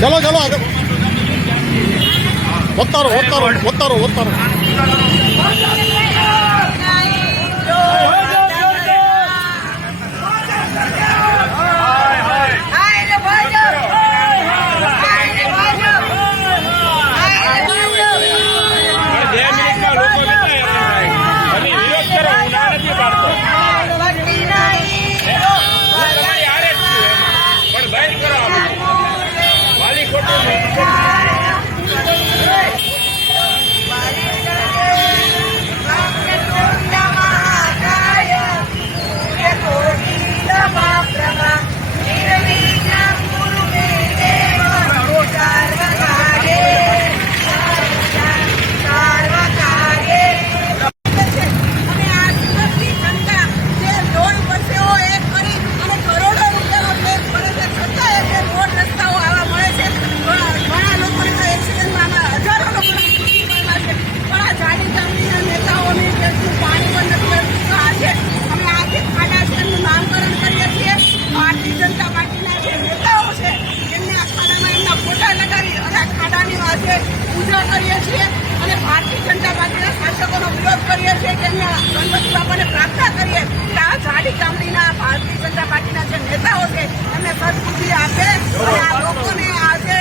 చలో చలో వస్తారు వస్తారు వస్తారు వస్తారు. પૂજા કરીએ છીએ અને ભારતીય જનતા પાર્ટીના શાસકોનો વિરોધ કરીએ છીએ કે અહીંયા ગણપતિ બાપાને પ્રાર્થના કરીએ કે આ જાડી ચામડીના ભારતીય જનતા પાર્ટીના જે નેતાઓ છે એમને સદબુદ્ધિ આપે અને આ લોકોને આજે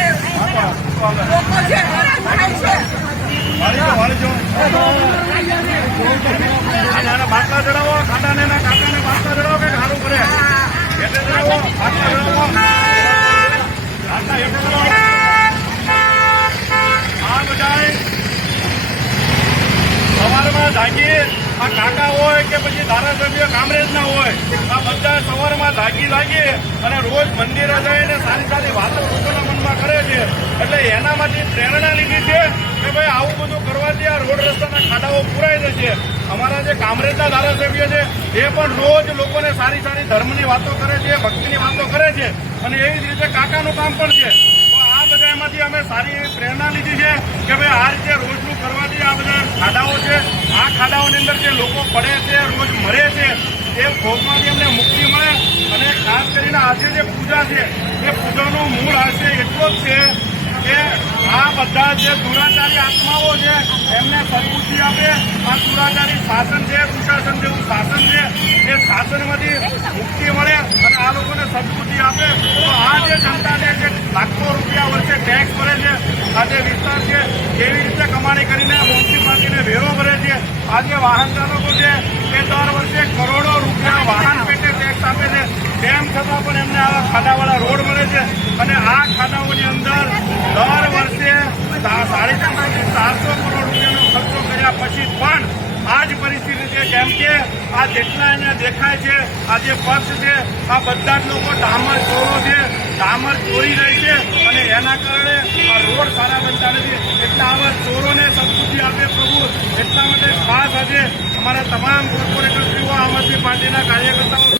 લોકો જે હેરાન થાય છે. આના બાટલા ચડાવો ખાટાને ના કાકાને કે સારું કરે એટલે જણાવો ભાષા ચડાવો બાટલા એટલે ચડાવો આ બધાય સવારમાં આ કાકા હોય કે પછી ધારાસભ્ય કામરેજના હોય, આ બધા સવારમાં જાગી લાગી અને રોજ મંદિરે જઈને સારી સારી વાતો લોકોના મનમાં કરે છે. એટલે એનામાંથી પ્રેરણા લીધી છે કે ભાઈ આવું બધું કરવાથી આ રોડ રસ્તાના ખાડાઓ પુરાઈ જશે અમારા જે કામરેજના ધારાસભ્ય છે, એ પણ રોજ લોકોને સારી સારી ધર્મની વાતો કરે છે, ભક્તિની વાતો કરે છે અને એવી જ રીતે કાકાનું કામ પણ છે. તો આ બધા અમે સારી પ્રેરણા લીધી છે કે ભાઈ આ રીતે રોજનું કરવાથી આ બધા ખાડાઓ છે આ ખાડાઓની અંદર જે લોકો પડે છે, રોજ મરે છે, એ ભોગમાંથી એમને મુક્તિ મળે અને ખાસ કરીને આજે જે પૂજા છે, એ પૂજાનું મૂળ આશય એટલો જ છે કે આ બધા જે દુરાચારી આત્માઓ છે, એમને સદબુદ્ધિ આપે. આ દુરાચારી શાસન છે સુશાસન જેવું શાસન છે, એ શાસનમાંથી મુક્તિ મળે અને આ લોકોને સદબુદ્ધિ આપે. તો આ જે જનતાને જે લાખો રૂપિયા વર્ષે ટેક્સ ભરે છે, આ જે વિસ્તાર છે, કેવી રીતે કમાણી કરીને મ્યુનિસિપાલિટીને વેરો ભરે છે આ જે વાહન ચાલકો છે એ દર વર્ષે કરોડો રૂપિયા વાહન પેટે ટેક્સ આપે છે. તેમ છતાં પણ એમને આવા ખાડાવાળા રોડ મળે છે અને આ ખાડાઓની અંદર દર વર્ષે સાડી ત્રણસોથી ચારસો કરોડ રૂપિયાનો ખર્ચો કર્યા પછી પણ આ જ પરિસ્થિતિ છે. કેમ કે આ જેટલા એને દેખાય છે, આ જે પક્ષ છે, આ બધા જ લોકો ડામર ચોરો છે, ડામર ચોરી રહી છે અને એના કારણે આ રોડ સારા બનતા નથી. એટલે આવા ચોરોને સદબુદ્ધિ આપે પ્રભુ એટલા માટે ખાસ આજે અમારા તમામ કોર્પોરેટરશ્રીઓ આમ આદમી પાર્ટીના કાર્યકર્તાઓ